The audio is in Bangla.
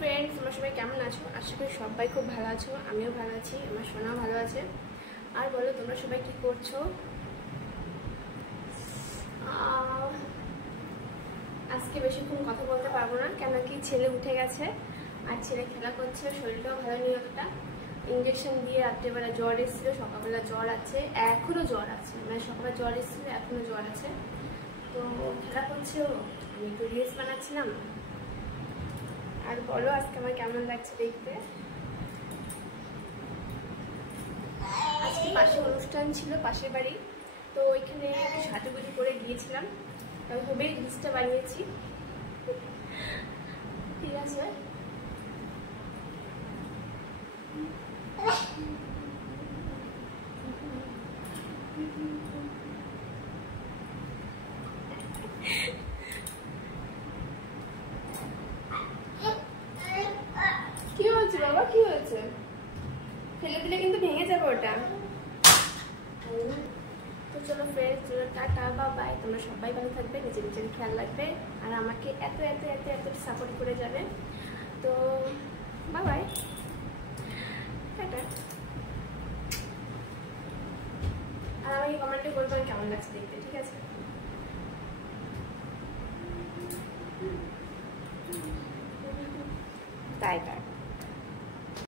ফ্রেন্ডস, তোমরা সবাই কেমন আছো? আশা করি সবাই খুব ভালো আছো। আমিও ভালো আছি, আমার সোনাও ভালো আছে। আর বলো, তোমরা সবাই কি করছো? আজকে বেশিক্ষণ কথা বলতে পারবো না, কেন কি ছেলে উঠে গেছে আর ছেলে খেলা করছে। শরীরটাও ভালো নেই অতটা। ইঞ্জেকশন দিয়ে রাত্রেবেলা জ্বর এসেছিল, সকালবেলা জ্বর আছে, এখনও জ্বর আছে। মানে সকালে জ্বর এসেছিল, এখনও জ্বর আছে। তো খেলা করছে ও, আমি একটু রিলস বানাচ্ছিলাম। আর বলো, আজকে আমার কেমন লাগছে দেখতে? আজকে পাশে অনুষ্ঠান ছিল, পাশের বাড়ি, তো ওইখানে সাজুগুজু করে গিয়েছিলাম। ওইভাবেই রিলসটা বানিয়েছি। ঠিক আছে। কি হয়েছে বাবা, কি হয়েছে? ফেলে দিলে কিন্তু ভেঙে যাবে ওটা। তো চলো ফ্রেন্ডস, চলো টাটা, বাই। তোমরা সবাই ভালো থাকবে, নিজের নিজের খেয়াল রাখবে, আর আমাকে এত এত এত এত সাপোর্ট করে যাবে। তো বাই, টাটা। আর আমাকে কমেন্টে বলবেন কেমন লাগছে দেখতে, ঠিক আছে? Bye bye.